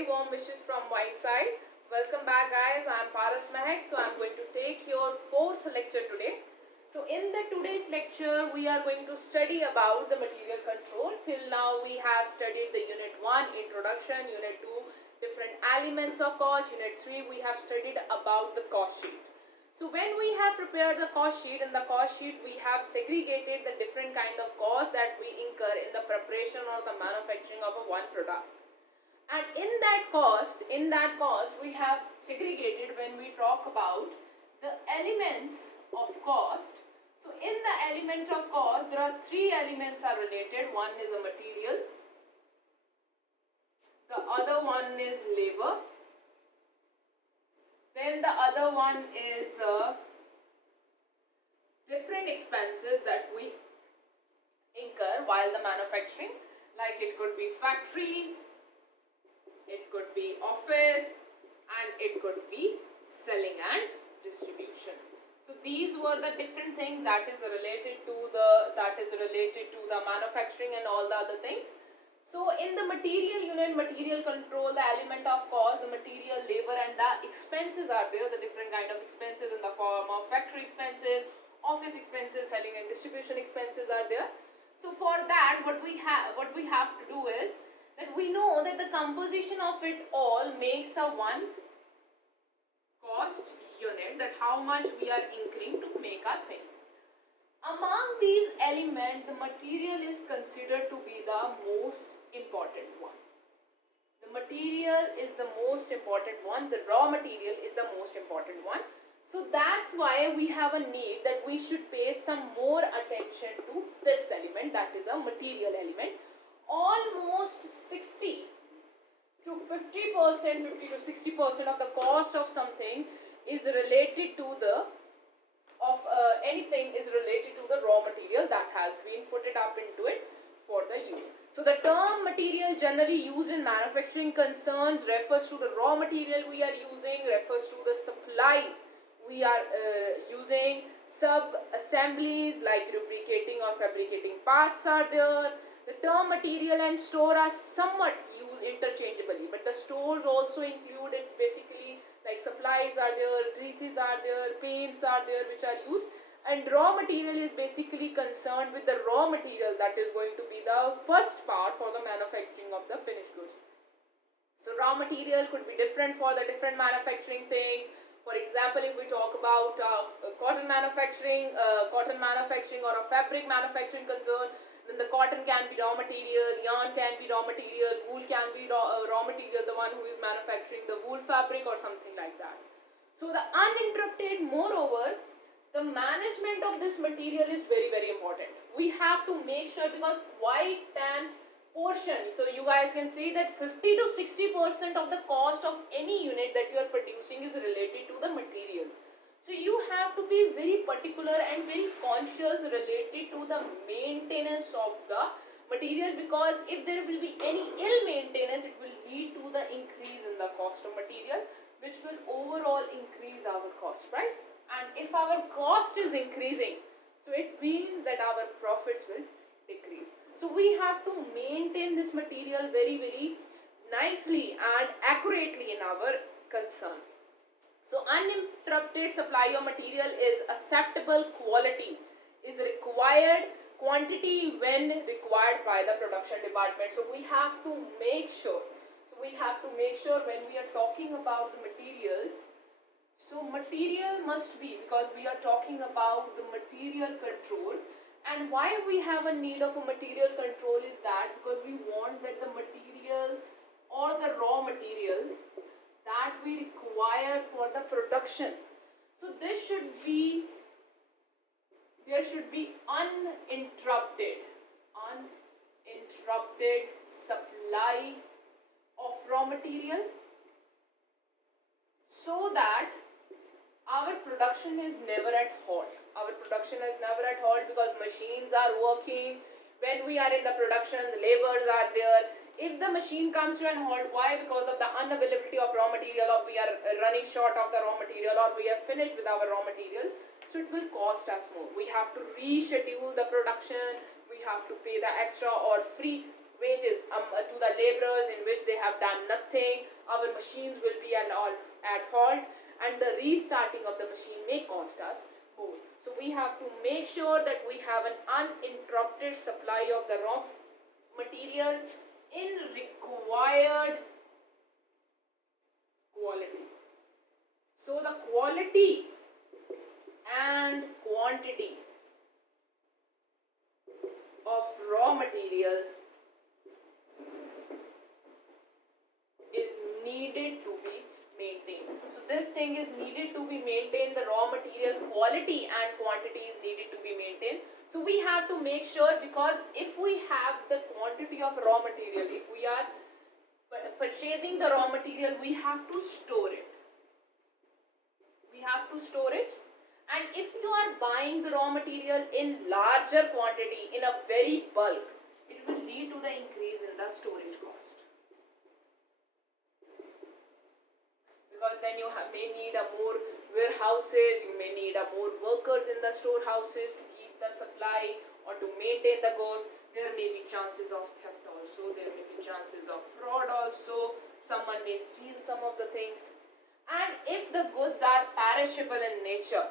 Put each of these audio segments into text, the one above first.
very warm wishes from my side. Welcome back guys, I am Paras Mahek. So I am going to take your fourth lecture today. So in the today's lecture we are going to study about the material control. Till now we have studied the unit 1 introduction, unit 2 different elements of cost, unit 3 we have studied about the cost sheet. So when we have prepared the cost sheet, in the cost sheet we have segregated the different kind of costs that we incur in the preparation or the manufacturing of a one product. And in that cost we have segregated when we talk about the elements of cost. So in the element of cost there are three elements are related. One is a material, the other one is labor, then the other one is different expenses that we incur while the manufacturing, like it could be factory, it could be office, and it could be selling and distribution. So these were the different things that is related to the manufacturing and all the other things. So in the material unit, material control, the element of cost, the material, labor, and the expenses are there. The different kind of expenses in the form of factory expenses, office expenses, selling and distribution expenses are there. So for that, what we have to do is that we know that the composition of it all makes a one cost unit, that how much we are incurring to make a thing. Among these elements, the material is considered to be the most important one. The material is the most important one, the raw material is the most important one. So that's why we have a need that we should pay some more attention to this element, that is a material element. Almost 60 to 50%, 50 to 60% of the cost of something is related to anything is related to the raw material that has been put it up into it for the use. So the term material generally used in manufacturing concerns refers to the raw material we are using, refers to the supplies we are using, sub-assemblies like lubricating or fabricating parts are there. The term material and store are somewhat used interchangeably, but the stores also include, it's basically like supplies are there, greases are there, paints are there which are used, and raw material is basically concerned with the raw material that is going to be the first part for the manufacturing of the finished goods. So raw material could be different for the different manufacturing things. For example, if we talk about cotton manufacturing or a fabric manufacturing concern, then the cotton can be raw material, yarn can be raw material, wool can be raw material, the one who is manufacturing the wool fabric or something like that. So the uninterrupted, moreover, the management of this material is very, very important. We have to make sure, because white tan portion, so you guys can see that 50 to 60% of the cost of any unit that you are producing is related to the material. So you have to be very particular and very conscious related to the maintenance of the material, because if there will be any ill maintenance, it will lead to the increase in the cost of material, which will overall increase our cost price. And if our cost is increasing, so it means that our profits will decrease. So we have to maintain this material very, very nicely and accurately in our concern. So uninterrupted supply of material is acceptable quality, is required quantity when required by the production department. So we have to make sure, when we are talking about the material, so material must be, because we are talking about the material control. And why we have a need of a material control is that because we want that the material or the raw material that we require for the production, so there should be uninterrupted supply of raw material, so that our production is never at halt. Because machines are working. When we are in the production, the laborers are there. If the machine comes to an halt, why? Because of the unavailability of raw material, or we are running short of the raw material, or we are finished with our raw material. So it will cost us more. We have to reschedule the production. We have to pay the extra or free wages to the laborers in which they have done nothing. Our machines will be at halt, and the restarting of the machine may cost us more. So we have to make sure that we have an uninterrupted supply of the raw material in required quality. So the quality and quantity of raw material is needed to be maintained. So this thing is needed to be maintained. The raw material quality and quantity is needed to be maintained. So we have to make sure, because if we have the quantity of raw material, if we are purchasing the raw material, we have to store it. We have to store it. And if you are buying the raw material in larger quantity, in a very bulk, it will lead to the increase in the storage cost. Because then you may need a more warehouses, you may need a more workers in the storehouses to keep the supply or to maintain the good. There may be chances of theft also, there may be chances of fraud also, someone may steal some of the things. And if the goods are perishable in nature,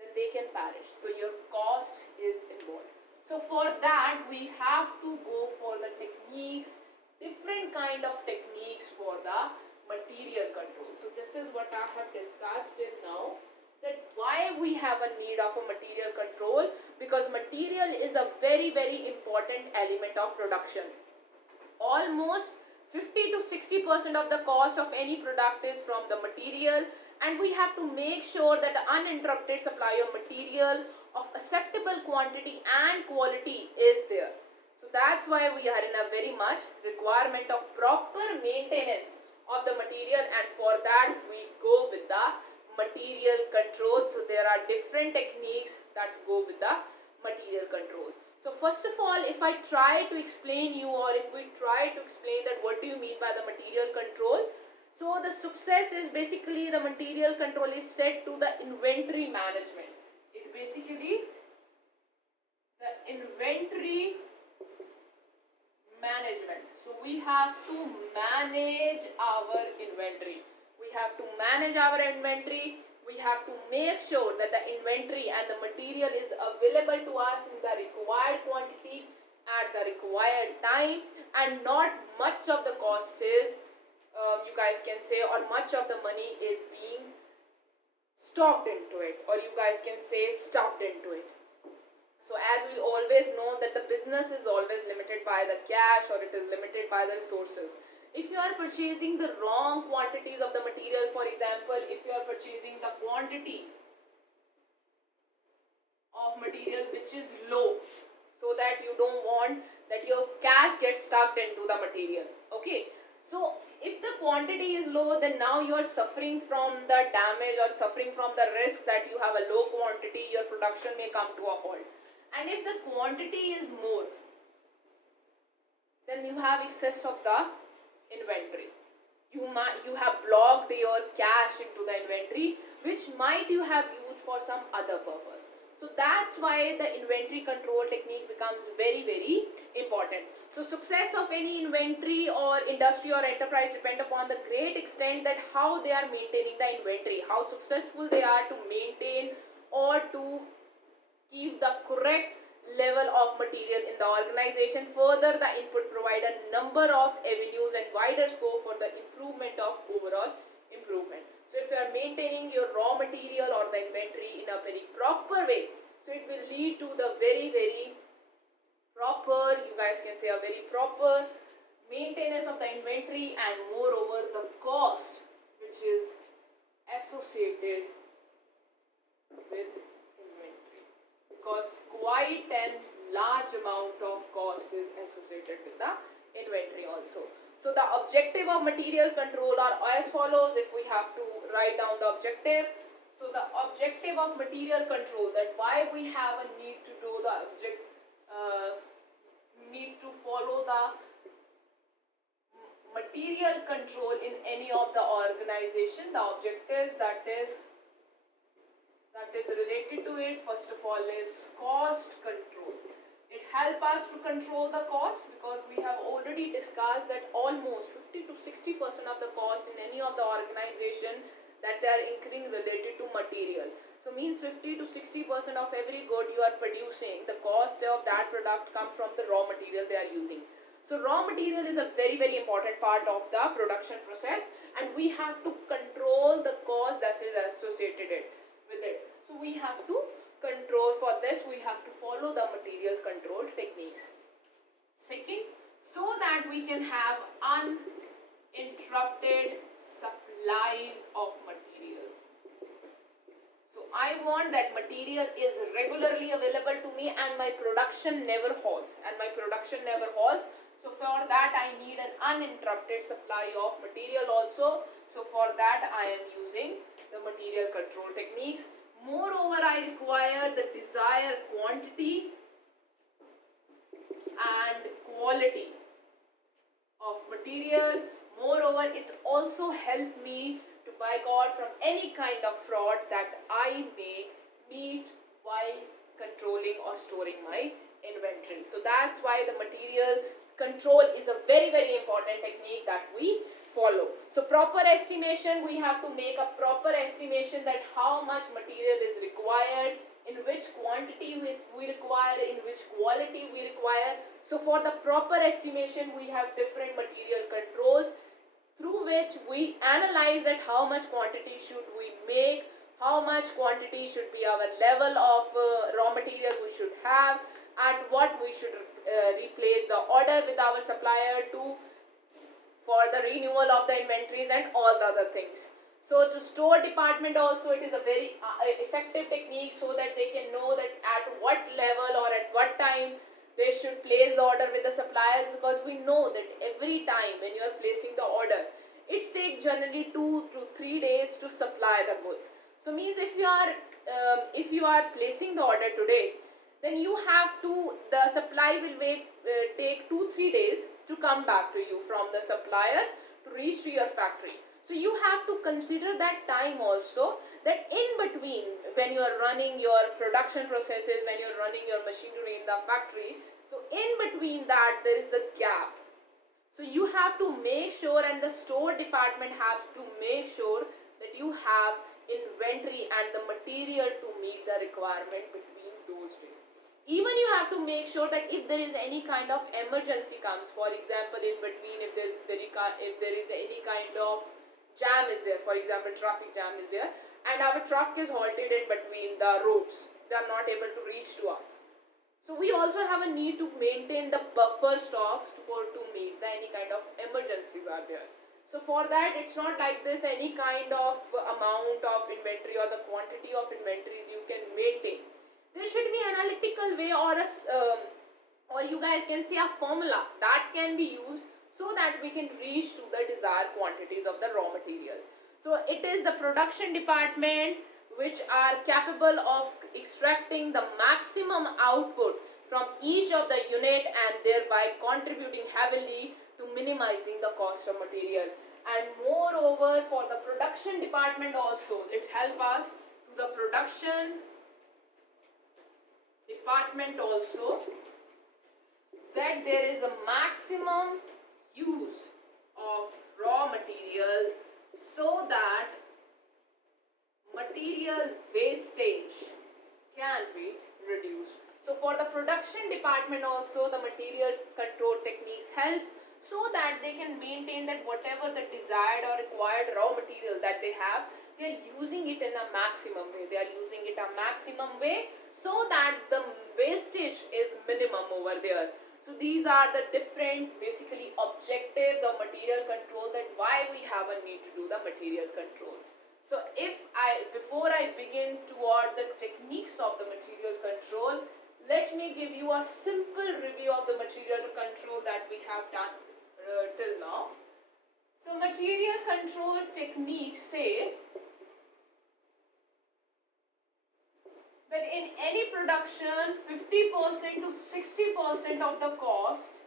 then they can perish. So your cost is involved. So for that, we have to go for the techniques, different kind of techniques for the material control. So this is what I have discussed till now, that why we have a need of a material control, because material is a very important element of production. Almost 50 to 60% of the cost of any product is from the material, and we have to make sure that the uninterrupted supply of material of acceptable quantity and quality is there. So that's why we are in a very much requirement of proper maintenance of the material, and for that we go with the material control. So there are different techniques that go with the material control. So first of all, if I try to explain you, or if we try to explain that what do you mean by the material control. So the success is basically the material control is set to the inventory management. It basically the inventory management. So we have to manage our inventory. We have to manage our inventory. We have to make sure that the inventory and the material is available to us in the required quantity at the required time, and not much of the cost is, you guys can say, or much of the money is being stocked into it, or you guys can say stuffed into it. So as we always know that the business is always limited by the cash, or it is limited by the resources. If you are purchasing the wrong quantities of the material, for example, if you are purchasing the quantity of material which is low, so that you don't want that your cash gets stuck into the material, okay? So if the quantity is low, then now you are suffering from the damage or suffering from the risk that you have a low quantity, your production may come to a halt. And if the quantity is more, then you have excess of the inventory. You have blocked your cash into the inventory, which might you have used for some other purpose. So that's why the inventory control technique becomes very important. So success of any inventory or industry or enterprise depend upon the great extent that how they are maintaining the inventory, how successful they are to maintain or to keep the correct level of material in the organization. Further, the input provide a number of avenues and wider scope for the improvement of overall improvement. So if you are maintaining your raw material or the inventory in a very proper way, so it will lead to the very proper, you guys can say a very proper maintenance of the inventory, and moreover the cost which is associated with inventory, because quite a large amount of cost is associated with the inventory also. So the objective of material control are as follows. If we have to write down the objective, so the objective of material control, that why we have a need to do the need to follow the material control in any of the organization. The objectives that is related to it, first of all, is cost control. It helps us to control the cost because we have already discussed that almost 50 to 60% of the cost in any of the organization that they are incurring related to material. So means 50 to 60% of every good you are producing, the cost of that product come from the raw material they are using. So raw material is a very very important part of the production process, and we have to control the cost that is associated with it. So we have to control. For this we have to follow the material control techniques. Second, so that we can have uninterrupted supplies of material. So I want that material is regularly available to me and my production never halts. So for that I need an uninterrupted supply of material also. So for that I am using the material control techniques. Moreover, I require the desired quantity and quality of material. Moreover, it also helps me to boycott from any kind of fraud that I may meet while controlling or storing my inventory. So that's why the material control is a very very important technique that we follow. So proper estimation, we have to make a proper estimation that how much material is required, in which quantity we require, in which quality we require. So for the proper estimation we have different material controls through which we analyze that how much quantity should we make, how much quantity should be our level of raw material we should have, at what we should replace the order with our supplier to for the renewal of the inventories and all the other things. So to store department also it is a very effective technique so that they can know that at what level or at what time they should place the order with the supplier, because we know that every time when you are placing the order it takes generally 2 to 3 days to supply the goods. So means if you are placing the order today, then you have to, the supply will take 2-3 days to come back to you from the supplier to reach to your factory. So you have to consider that time also, that in between when you are running your production processes, when you are running your machinery in the factory, so in between that there is a gap. So you have to make sure, and the store department has to make sure that you have inventory and the material to meet the requirement between those days. Even you have to make sure that if there is any kind of emergency comes, for example in between if there is any kind of jam is there, for example traffic jam is there and our truck is halted in between the roads, they are not able to reach to us. So we also have a need to maintain the buffer stocks to meet the any kind of emergencies are there. So for that it's not like this any kind of amount of inventory or the quantity of inventories you can maintain. There should be analytical way or you guys can see a formula that can be used so that we can reach to the desired quantities of the raw material. So it is the production department which are capable of extracting the maximum output from each of the unit and thereby contributing heavily to minimizing the cost of material. And moreover for the production department also, let's help us to the production department also, that there is a maximum use of raw material so that material wastage can be reduced. So for the production department also the material control techniques helps so that they can maintain that whatever the desired or required raw material that they have, they are using it in a maximum way. They are using it a maximum way so that the wastage is minimum over there. So these are the different basically objectives of material control, that why we have a need to do the material control. So before I begin toward the techniques of the material control, let me give you a simple review of the material control that we have done till now. So material control techniques say that in any production 50% to 60% of the cost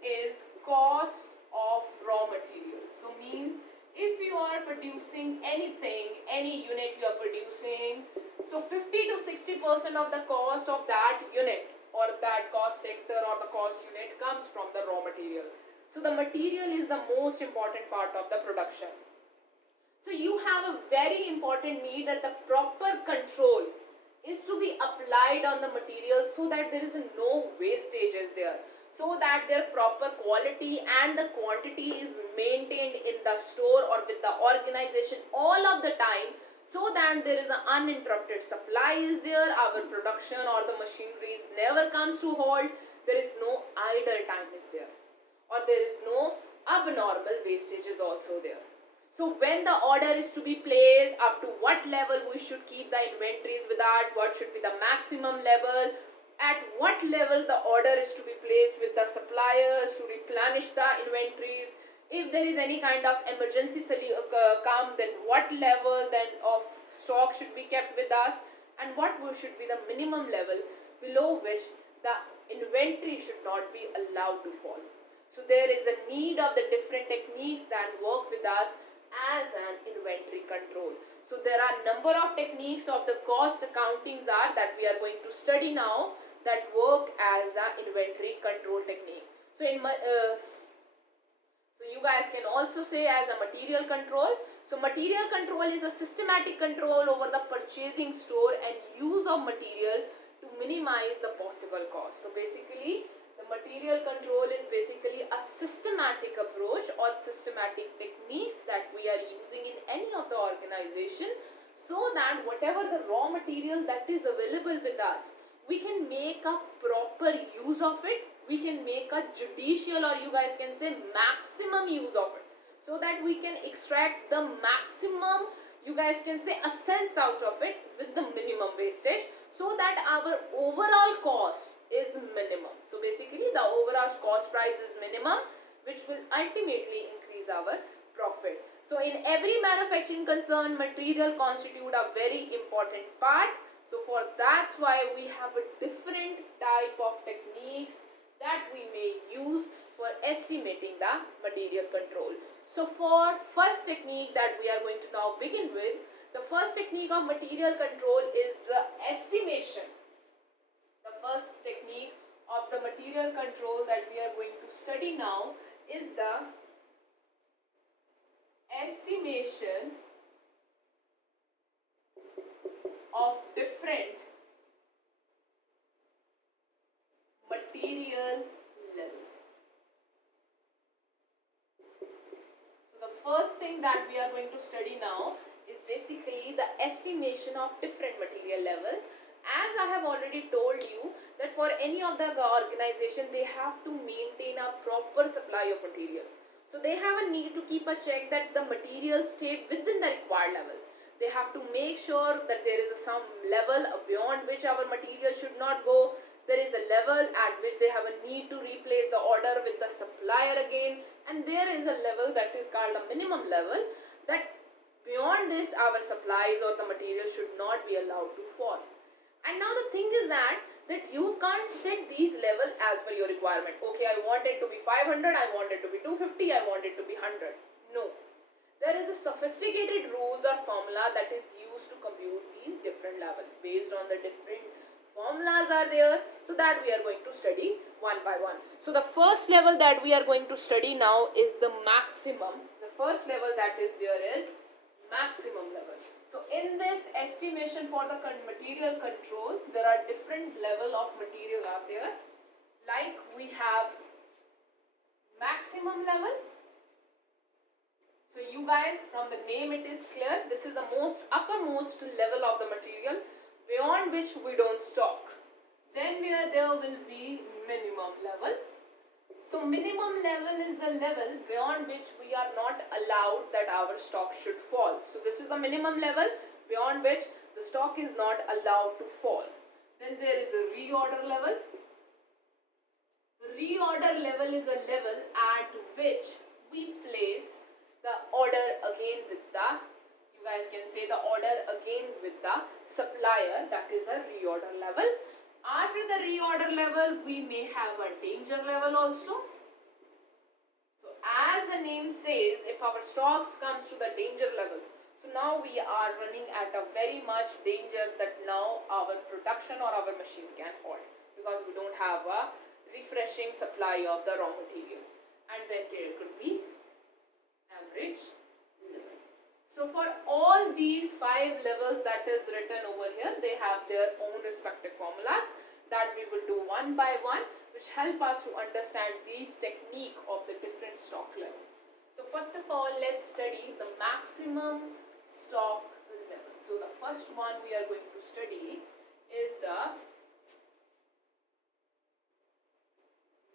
is cost of raw material. So means if you are producing anything, any unit you are producing, so 50 to 60% of the cost of that unit or that cost sector or the cost unit comes from the raw material. So the material is the most important part of the production. So you have a very important need that the proper control is to be applied on the material so that there is no wastages there, so that their proper quality and the quantity is maintained in the store or with the organization all of the time, so that there is an uninterrupted supply is there, our production or the machineries never comes to halt, there is no idle time is there, or there is no abnormal wastages also there. So when the order is to be placed, up to what level we should keep the inventories with that, what should be the maximum level, at what level the order is to be placed with the suppliers to replenish the inventories, if there is any kind of emergency come, then what level then of stock should be kept with us, and what should be the minimum level below which the inventory should not be allowed to fall. So there is a need of the different techniques that work with us as an inventory control. So there are number of techniques of the cost accountings are that we are going to study now that work as an inventory control technique. So so you guys can also say as a material control. So material control is a systematic control over the purchasing, store and use of material to minimize the possible cost. So basically the material control is basically a systematic approach or systematic techniques that we are using in any of the organization, so that whatever the raw material that is available with us, we can make a proper use of it, we can make a judicial, or you guys can say maximum use of it, so that we can extract the maximum, you guys can say, a sense out of it with the minimum wastage, so that our overall cost is minimum. So basically the overall cost price is minimum, which will ultimately increase our profit. So in every manufacturing concern, material constitute a very important part. So for that's why we have a different type of techniques that we may use for estimating the material control. So for first technique that we are going to now begin with, the first technique of material control is the estimation. The first technique of the material control that we are going to study now is the estimation of different material levels. So the first thing that we are going to study now is basically the estimation of different material level. As I have already told you that for any of the organization, they have to maintain a proper supply of material. So they have a need to keep a check that the materials stay within the required level. They have to make sure that there is some level beyond which our material should not go. There is a level at which they have a need to replace the order with the supplier again, and there is a level that is called a minimum level, that beyond this our supplies or the material should not be allowed to fall. And now the thing is that you can't set these level as per your requirement. Okay, I want it to be 500, I want it to be 250, I want it to be 100. No. There is a sophisticated rules or formula that is used to compute these different levels. Based on the different formulas are there, so that we are going to study one by one. So the first level that we are going to study now is the maximum. The first level that is there is maximum level. So in this estimation for the material control, there are different level of material out there. Like we have maximum level. So you guys, from the name it is clear, this is the most uppermost level of the material beyond which we don't stock. Then there will be minimum level. So minimum level is the level beyond which we are not allowed that our stock should fall. So this is the minimum level beyond which the stock is not allowed to fall. Then there is a reorder level. The reorder level is a level at which we place the order again with the, you guys can say the order again with the supplier, that is a reorder level. After the reorder level, we may have a danger level also. So as the name says, if our stocks comes to the danger level, so now we are running at a very much danger that now our production or our machine can halt. because we don't have a refreshing supply of the raw material. And then there could be average level. So for all these 5 levels that is written over here, they have their own respective formulas that we will do one by one, which help us to understand these technique of the different stock level. So first of all, let's study the maximum stock level. So the first one we are going to study is the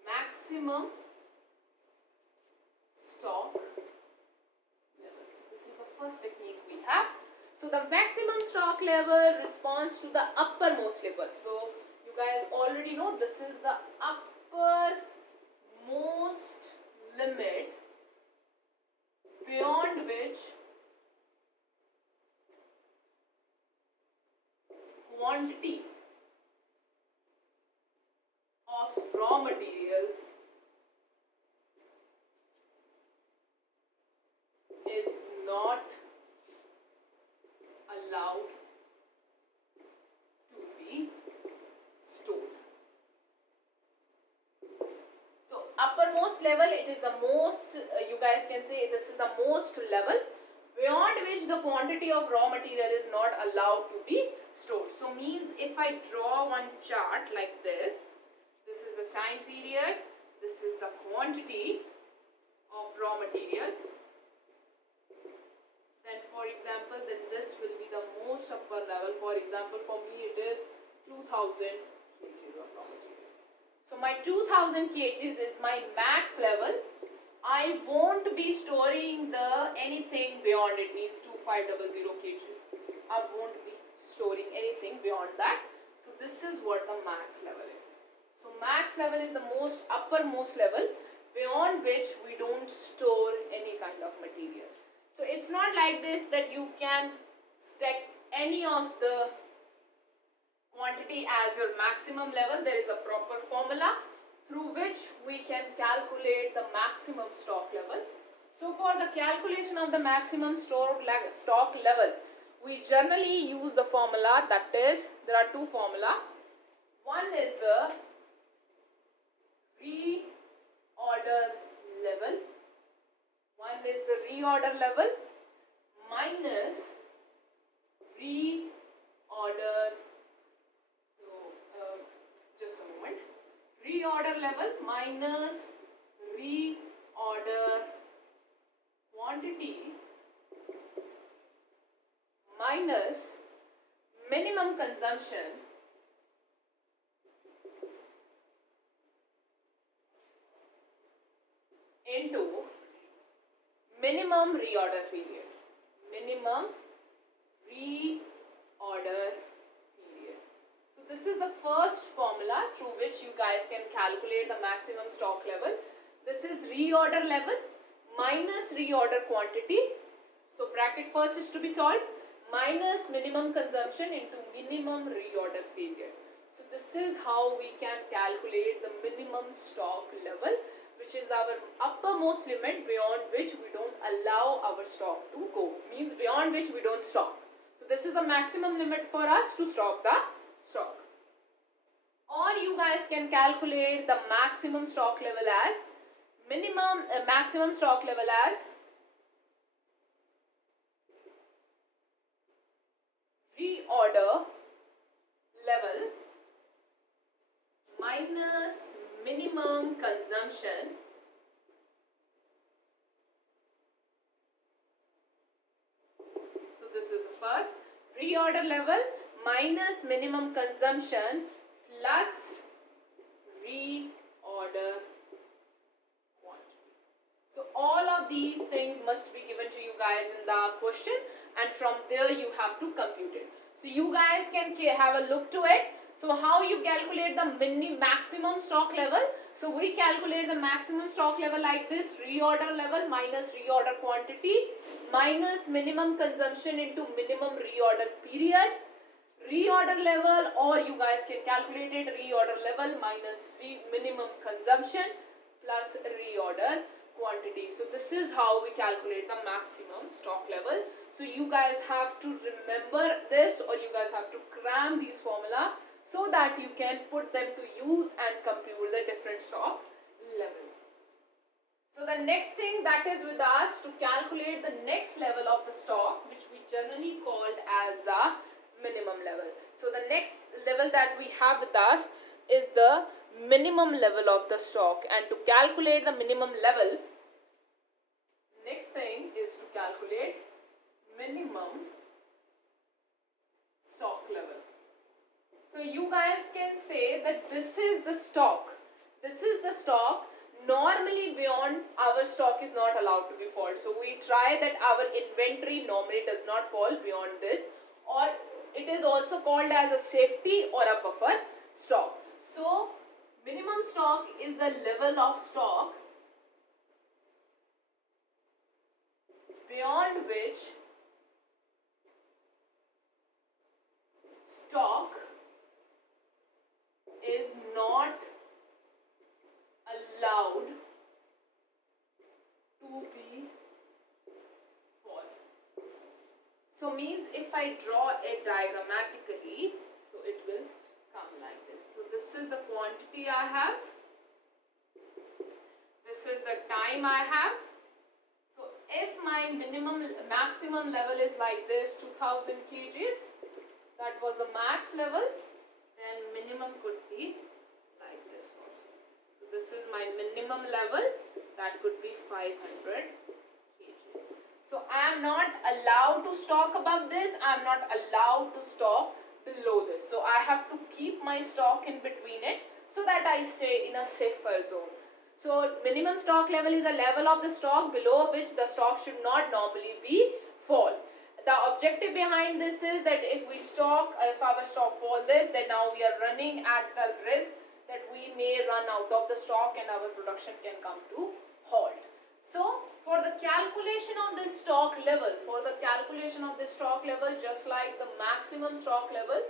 maximum stock level. So this is the first technique we have. So the maximum stock level responds to the uppermost level. So you guys already know this is the uppermost limit beyond which quantity of raw material is not allowed to be stored. So uppermost level, it is the most, you guys can say this is the most level beyond which the quantity of raw material is not allowed to be stored. So means if I draw one chart like this is the time period, this is the quantity of raw material. Then for example, then this will be the most upper level. For example, for me it is 2000 kgs of raw material. So my 2000 kgs is my max level. I won't be storing the anything beyond it, means 2500 kgs. I won't be storing anything beyond that. So this is what the max level is. So max level is the most uppermost level beyond which we don't store any kind of material. So it's not like this that you can stack any of the quantity as your maximum level. There is a proper formula through which we can calculate the maximum stock level. So for the calculation of the maximum stock level, we generally use the formula, that is, there are two formula. One is the reorder level. One is the reorder level minus reorder. So just a moment. Reorder level minus reorder quantity minus minimum consumption into minimum reorder period. Minimum reorder period. So this is the first formula through which you guys can calculate the maximum stock level. This is reorder level minus reorder quantity. So bracket first is to be solved, minus minimum consumption into minimum reorder period. So this is how we can calculate the minimum stock level, which is our uppermost limit beyond which we don't allow our stock to go, means beyond which we don't stock. So this is the maximum limit for us to stock the stock. Or you guys can calculate the maximum stock level as maximum stock level as reorder level minus minimum consumption so this is the first reorder level minus minimum consumption plus reorder quantity. So all of these things must be given to you guys in the question, and from there you have to compute it. So you guys can have a look to it. So how you calculate the maximum stock level? So we calculate the maximum stock level like this: reorder level minus reorder quantity minus minimum consumption into minimum reorder period. Reorder level, or you guys can calculate it reorder level minus minimum consumption plus reorder quantity. So this is how we calculate the maximum stock level. So you guys have to remember this, or you guys have to cram these formula so that you can put them to use and compute the different stock level. So the next thing that is with us to calculate the next level of the stock, which we generally called as the minimum level. So the next level that we have with us is the minimum level of the stock, and to calculate the minimum level, next thing is to calculate minimum stock level. So you guys can say that this is the stock. This is the stock. Normally beyond our stock is not allowed to be fall. So we try that our inventory normally does not fall beyond this, or it is also called as a safety or a buffer stock. So minimum stock is the level of stock beyond which stock is not allowed to be fall. So means if I draw it diagrammatically, so it will come like this. So this is the quantity I have. This is the time I have. So if my maximum level is like this, 2000 kgs, that was the max level, then minimum could be like this also. So this is my minimum level, that could be 500 kgs. So I am not allowed to stock above this, I am not allowed to stock below this. So I have to keep my stock in between it so that I stay in a safer zone. So minimum stock level is a level of the stock below which the stock should not normally be fall. The objective behind this is that if our stock fall this, then now we are running at the risk that we may run out of the stock and our production can come to halt. So for the calculation of this stock level, just like the maximum stock level,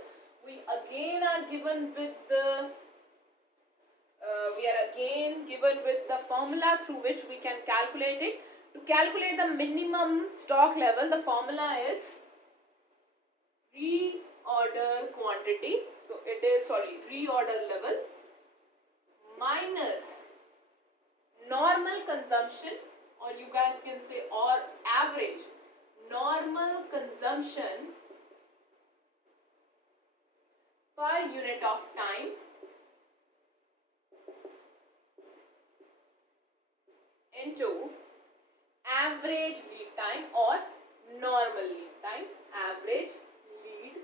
we again are given with the formula through which we can calculate it. To calculate the minimum stock level, the formula is reorder quantity. So it is, reorder level minus normal consumption, or you guys can say, or average normal consumption per unit of time into average lead time or normal lead time, average lead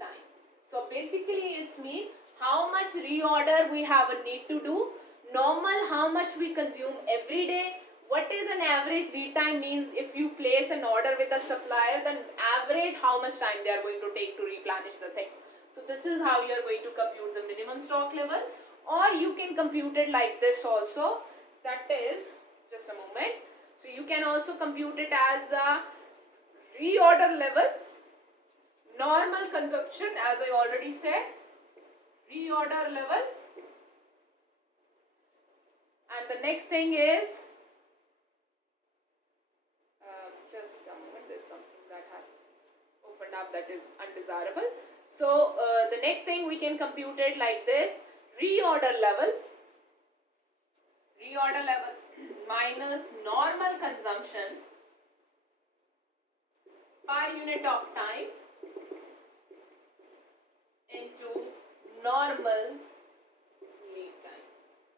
time. So basically it's mean how much reorder we have a need to do, normal how much we consume every day, what is an average lead time means if you place an order with a supplier, then average how much time they are going to take to replenish the things. So this is how you are going to compute the minimum stock level, or you can compute it like this also, that is, just a moment. So you can also compute it as a reorder level, normal consumption, as I already said, reorder level, and the next thing is, just a moment, there's something that has opened up that is undesirable. So the next thing we can compute it like this, reorder level minus normal consumption per unit of time into normal lead time.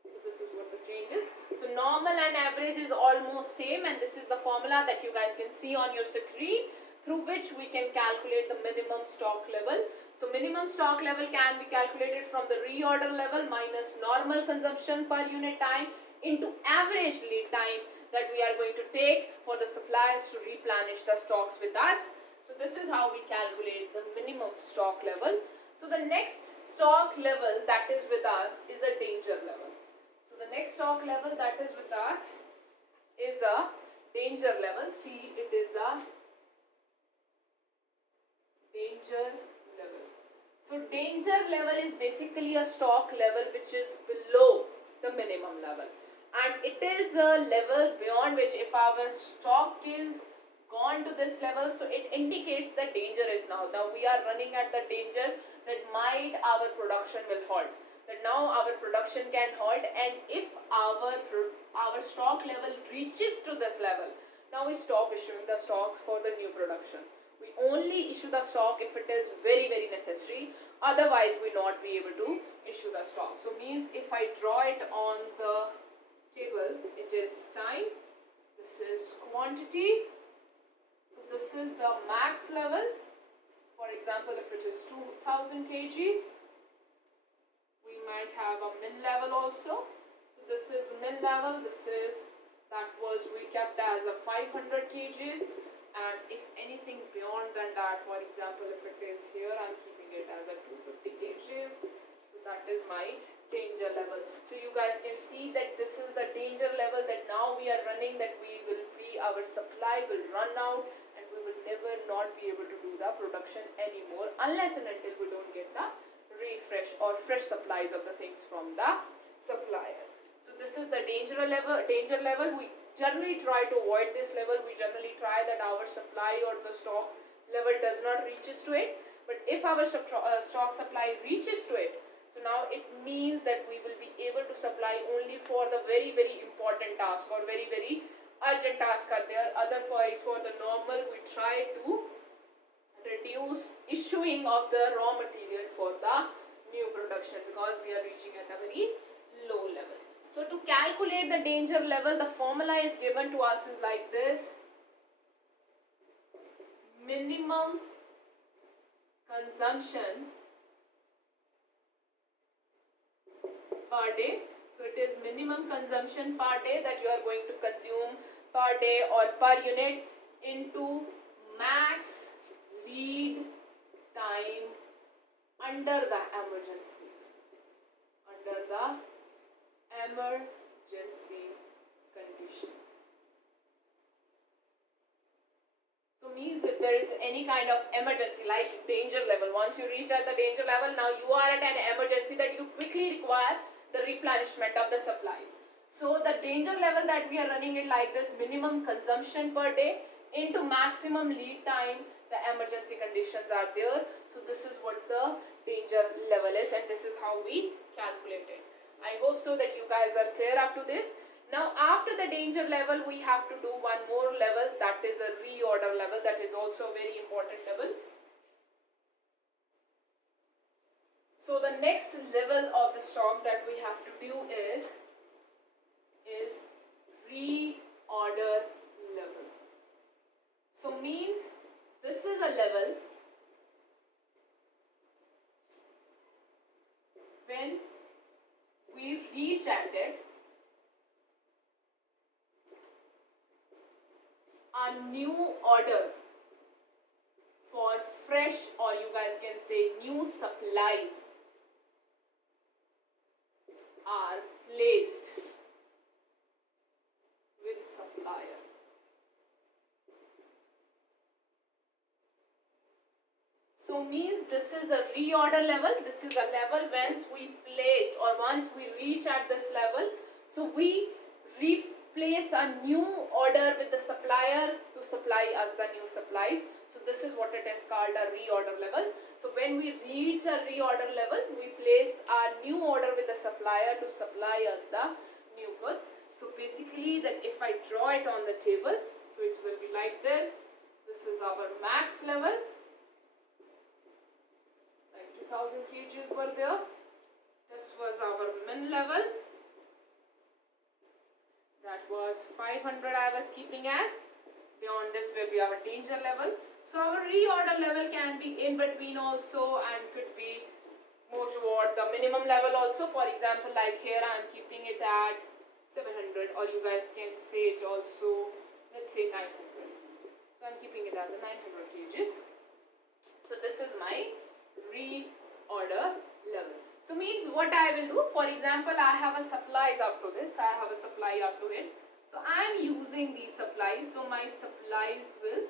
So this is what the change is. So normal and average is almost same, and this is the formula that you guys can see on your screen through which we can calculate the minimum stock level. So minimum stock level can be calculated from the reorder level minus normal consumption per unit time into average lead time that we are going to take for the suppliers to replenish the stocks with us. So this is how we calculate the minimum stock level. So the next stock level that is with us is a danger level. So the next stock level that is with us is a danger level. See, it is a danger level. So danger level is basically a stock level which is below the minimum level, and it is a level beyond which if our stock is gone to this level, so it indicates that danger is now. Now we are running at the danger that might our production will halt. That now our production can halt, and if our stock level reaches to this level, now we stop issuing the stocks for the new production. We only issue the stock if it is very necessary. Otherwise, we not be able to issue the stock. So means if I draw it on the table, it is time. This is quantity. So this is the max level. For example, if it is 2000 kgs, we might have a min level also. So this is min level. This is, that was we kept as a 500 kgs. And if anything beyond than that, for example, if it is here, I'm keeping it as a 250 kgs. So that is my danger level. So you guys can see that this is the danger level that now we are running, that we will be, our supply will run out and we will never not be able to do the production anymore unless and until we don't get the refresh or fresh supplies of the things from the supplier. So this is the danger level. We generally try to avoid this level. We generally try that our supply or the stock level does not reaches to it. But if our stock supply reaches to it, so now it means that we will be able to supply only for the very important task or very urgent task are there. Otherwise, for the normal, we try to reduce issuing of the raw material for the new production because we are reaching at a very low level. So to calculate the danger level, the formula is given to us is like this: minimum consumption per day. So it is minimum consumption per day that you are going to consume per day or per unit into max lead time under the emergencies. Under the emergency conditions. So means if there is any kind of emergency like danger level, once you reach at the danger level, now you are at an emergency that you quickly require the replenishment of the supplies. So the danger level that we are running it like this: minimum consumption per day into maximum lead time. The emergency conditions are there. So this is what the danger level is, and this is how we calculate it. I hope so that you guys are clear up to this. Now after the danger level, we have to do one more level, that is a reorder level. That is also a very important level. So the next level of the stock that we have to do is reorder level. So means this is a level when we reach at it a new order for fresh, or you guys can say new supplies are placed with supplier. So means this is a reorder level. This is a level once we placed or once we reach at this level, so we replace a new order with the supplier to supply us the new supplies. So this is what it is called a reorder level. So when we reach a reorder level, we place a new order with the supplier to supply us the new goods. So basically that if I draw it on the table, so it will be like this. This is our max level. 2000 kgs were there. This was our min level. That was 500 I was keeping as. Beyond this will be our danger level. So our reorder level can be in between also and could be more toward the minimum level also. For example, like here I am keeping it at 700, or you guys can say it also, let's say 900. So I am keeping it as a 900 kgs. So this is my reorder level. So means what I will do, for example, I have a supplies up to this, I have a supply up to it. So I am using these supplies, so my supplies will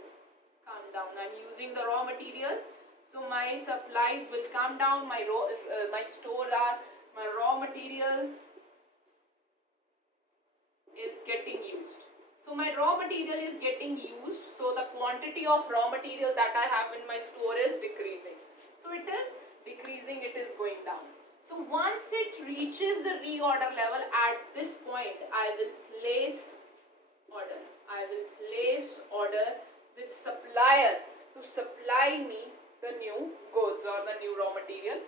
come down. I am using the raw material, so my supplies will come down. My raw material is getting used. So So my raw material is getting used, so the quantity of raw material that I have in my store is decreasing. So it is decreasing, it is going down. So once it reaches the reorder level, at this point I will place order. I will place order with supplier to supply me the new goods or the new raw material.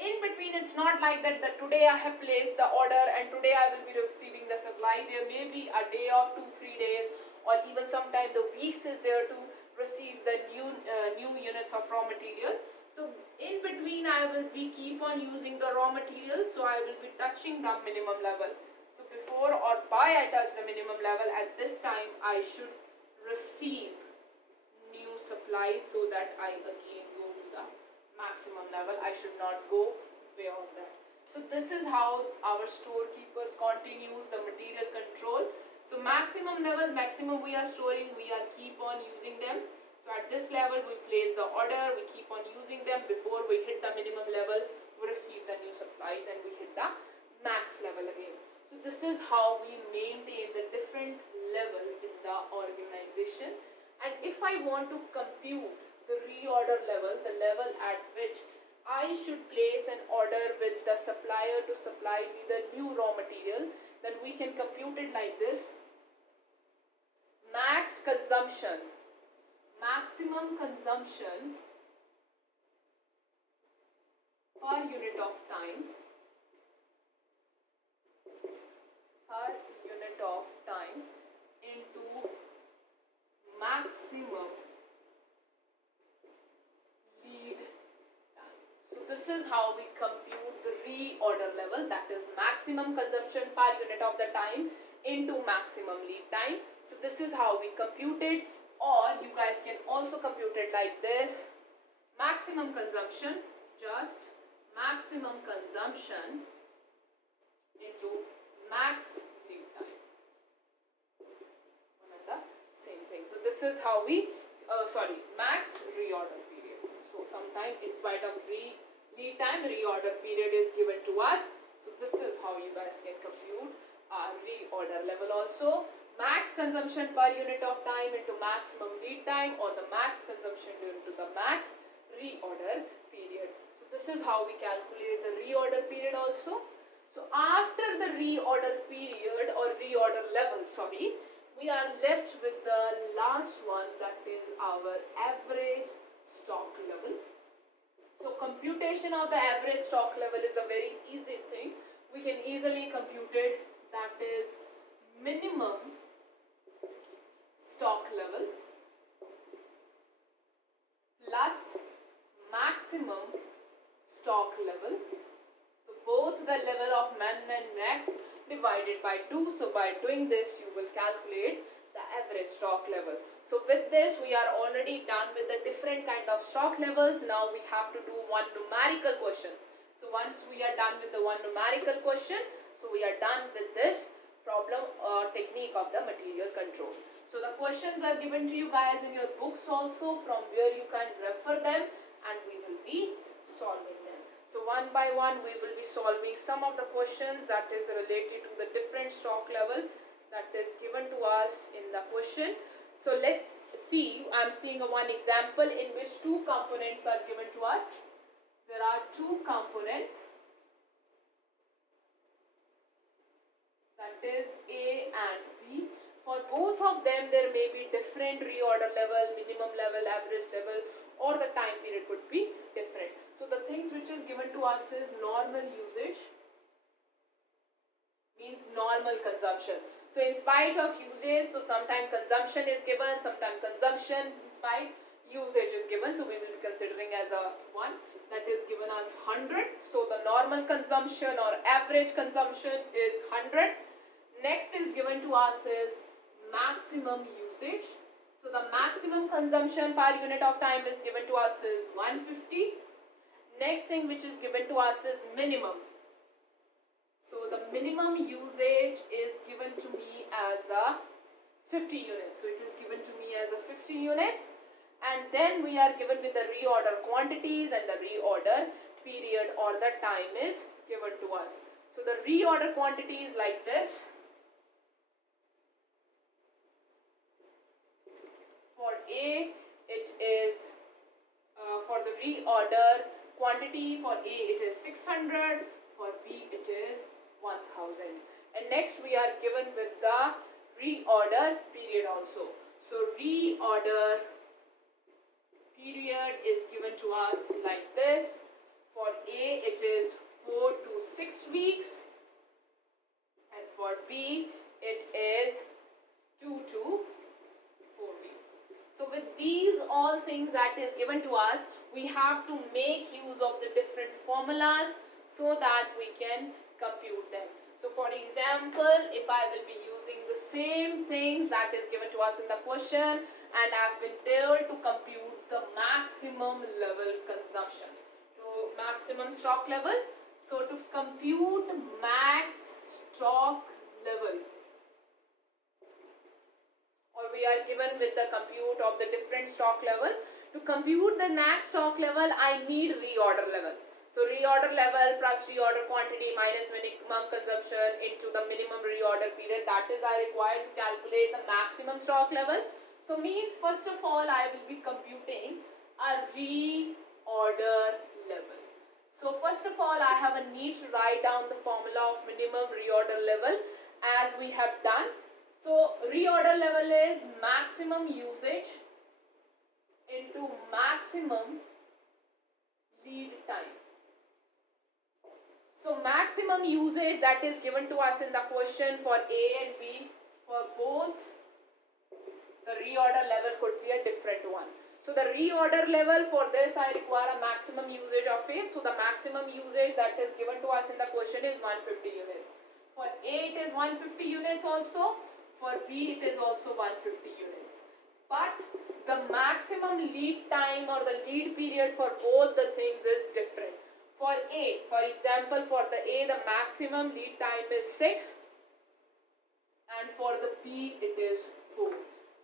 In between, it's not like that today I have placed the order and today I will be receiving the supply. There may be a day of 2-3 days, or even sometime the weeks is there to receive the new units of raw material. So in between I will be keep on using the raw material, so I will be touching the minimum level. So before or by I touch the minimum level, at this time I should receive new supplies so that I again go to the maximum level. I should not go beyond that. So this is how our storekeepers continues the material control. So maximum level, maximum we are storing, we are keep on using them. So at this level we place the order, we keep on using them. Before we hit the minimum level, we receive the new supplies and we hit the max level again. So this is how we maintain the different level in the organization. And if I want to compute the reorder level, the level at which I should place an order with the supplier to supply me the new raw material, then we can compute it like this. Max consumption, maximum consumption per unit of time, into maximum lead time. So this is how we compute the reorder level, that is maximum consumption per unit of the time into maximum lead time. So this is how we compute it, or you guys can also compute it like this. Maximum consumption, just maximum consumption into max lead time. Same thing. So this is how we, max reorder period. So sometimes in spite of lead time, reorder period is given to us. So this is how you guys can compute our reorder level also. Max consumption per unit of time into maximum lead time, or the max consumption into the max reorder period. So this is how we calculate the reorder period also. So after the reorder period or reorder level, we are left with the last one, that is our average stock level. So computation of the average stock level is a very easy thing. We can easily compute it, that is minimum stock level plus maximum stock level. So both the level of min and max divided by 2. So by doing this you will calculate the average stock level. So with this we are already done with the different kind of stock levels. Now we have to do one numerical questions. So once we are done with the one numerical question, so we are done with this problem or technique of the material control. So the questions are given to you guys in your books also, from where you can refer them, and we will be solving them. So one by one we will be solving some of the questions that is related to the different stock level that is given to us in the question. So let's see, I am seeing one example in which two components are given to us. There are two components, that is A and B. For both of them there may be different reorder level, minimum level, average level, or the time period could be different. So the things which is given to us is normal usage, means normal consumption. So in spite of usage, so sometimes consumption is given, sometimes consumption in spite usage is given. So we will be considering as a one that is given as 100. So the normal consumption or average consumption is 100. Next is given to us is maximum usage. So the maximum consumption per unit of time is given to us is 150. Next thing which is given to us is minimum. So the minimum usage is given to me as a 50 units. So it is given to me as a 50 units. And then we are given with the reorder quantities, and the reorder period or the time is given to us. So the reorder quantity is like this. A, it is for the reorder quantity, for A it is 600, for B it is 1000. And next we are given with the reorder period also. So reorder period is given to us like this. For A it is 4 to 6 weeks, and for B it is 2 to 4 weeks. So with these all things that is given to us, we have to make use of the different formulas so that we can compute them. So for example, if I will be using the same things that is given to us in the question, and I have been told to compute the maximum level consumption, so maximum stock level. So to compute max stock level, or we are given with the compute of the different stock level. To compute the max stock level, I need reorder level. So reorder level plus reorder quantity minus minimum consumption into the minimum reorder period, that is I require to calculate the maximum stock level. So means first of all I will be computing a reorder level. So first of all I have a need to write down the formula of minimum reorder level as we have done. So reorder level is maximum usage into maximum lead time. So maximum usage that is given to us in the question for A and B, for both the reorder level could be a different one. So the reorder level, for this I require a maximum usage of it. So the maximum usage that is given to us in the question is 150 units. For A it is 150 units also, for B it is also 150 units. But the maximum lead time or the lead period for both the things is different. For A, for example, for the A the maximum lead time is 6, and for the B it is 4.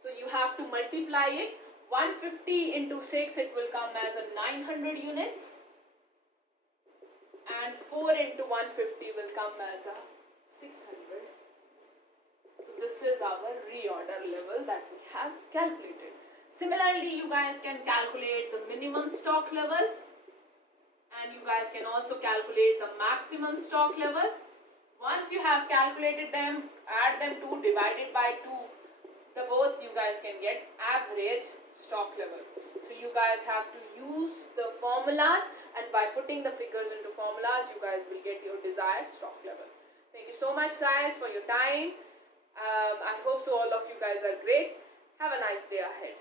So you have to multiply it. 150 into 6, it will come as a 900 units, and 4 into 150 will come as a 600. So this is our reorder level that we have calculated. Similarly, you guys can calculate the minimum stock level, and you guys can also calculate the maximum stock level. Once you have calculated them, add them to, divided by 2, the both you guys can get average stock level. So you guys have to use the formulas, and by putting the figures into formulas, you guys will get your desired stock level. Thank you so much guys for your time. I hope so all of you guys are great. Have a nice day ahead.